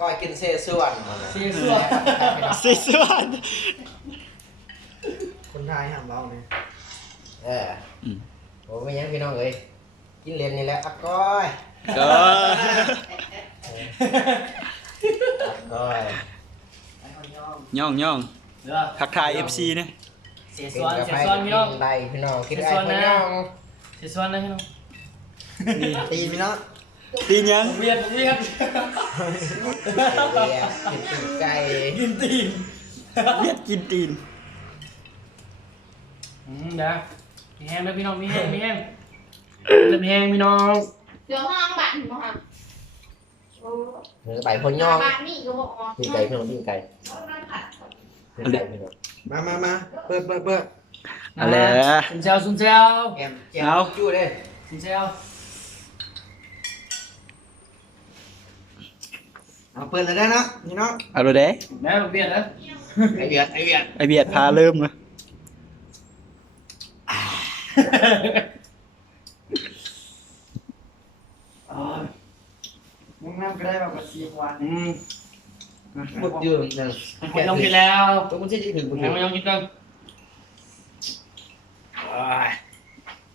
ก้อยกินเซ่ส่วนเสียส่วน สีส่วน คนไทยห้ามเบาเนี่ยโอ้ไม่ยังพี่น้องเอ้ยกินเรียนนี่แหละก้อย ก็ ก้อย ย่องทักทาย FC นะ เสียส่วนเสียส่วนพี่น้อง ได้พี่น้องกินไอ้พี่น้อง เสียส่วนนะพี่น้อง ตีพี่น้อง ตีนยัง เวียนกินตีนไก่ กินตีน เวียดกินตีน เดี๋ยวมีแห้งนะพี่น้องมีแห้งมีแห้งจะมีแห้งพี่น้อง เดี๋ยวห้องบ้านมาค่ะ เนื้อไก่พนย่อง บ้านนี่ก็บอกอ๋อ ตีนไก่พี่น้องตีนไก่ตีนไก่พี่น้องมาเปิดอะไร ซุนเซลซุนเซล แกมเจ้าจู้เลย ซุนเซล เอาเปิดเลยได้นะพี่น้อง เอาดูเด้ แม่เวียนนะ ไอเบียด ไอเบียดพาเริ่มเลย มึงน้ำก็ได้แบบว่า4 วัน พูดยืนหนึ่ง คนลงกินแล้ว ตัวคุณที่ถึงคุณ ยังไม่ยอมกินกัน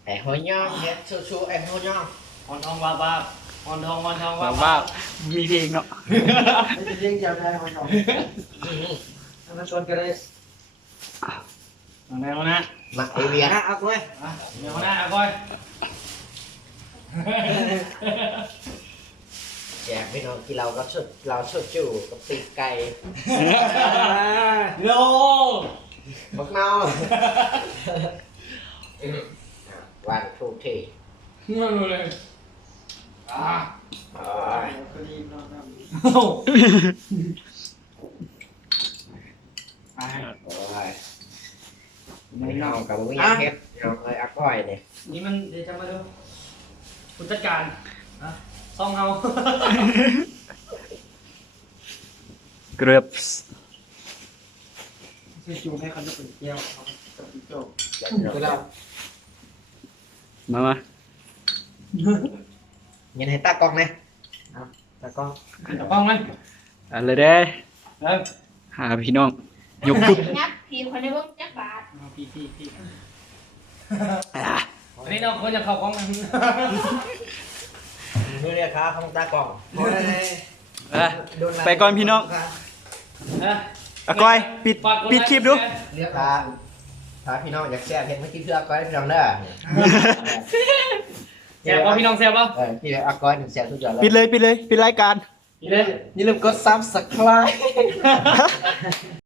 ไอ้หัวย่องเฮ็ดชูไอ้หัวย่อง อ่อนทองว่าบ้าอ่อนทองว่า ว่ามีเพลงเนาะ ไม่จะเลี้ยงเจ้าได้หัวย่องมาชวนกันเลย ไหนวะนะ มาไอเบียนะเอาเลย เดี๋ยวนะก้อย แจกพี่น้องที่เราก็ชดจู่กับปีกไก่ โล บักเน่าวันทุกที นั่นเลยโอ่าอ้ยไม่น้องกับมึงยังเฮ็ดน้องเลยอาก้อยเนี่ย นี่มันเดี๋ยวจะมาดูผู้จัดการซ่องเฮา เกลือบ ชื่อจูให้เขาจะเป็นเกี้ยวโจ้ คือเรา มา เงินให้ตากล้องนะตากล้อง จับป้องมั้ย อะไรเด้ หาพี่น้องยกปุ๊บ งับทีมคนในเบื้องจักบาท พี่อันนี้เราควรจะเข้ากล้องกัน นี่เรียกค้าของตากล้อง ไปก่อนพี่น้องอะก้อยปิดคลิปดู เรียกค้าถ้าพี่น้องอยากแชร์เพจเมื่อกี้เพื่ออาก้อยพี่น้องเด้อ แซ่บป่ะพี่น้องแซ่บป่ะ พี่อาก้อยถึงแชร์ทุกอย่างแล้ว ปิดเลยปิดรายการ นี่เลย อย่าลืมกด Subscribe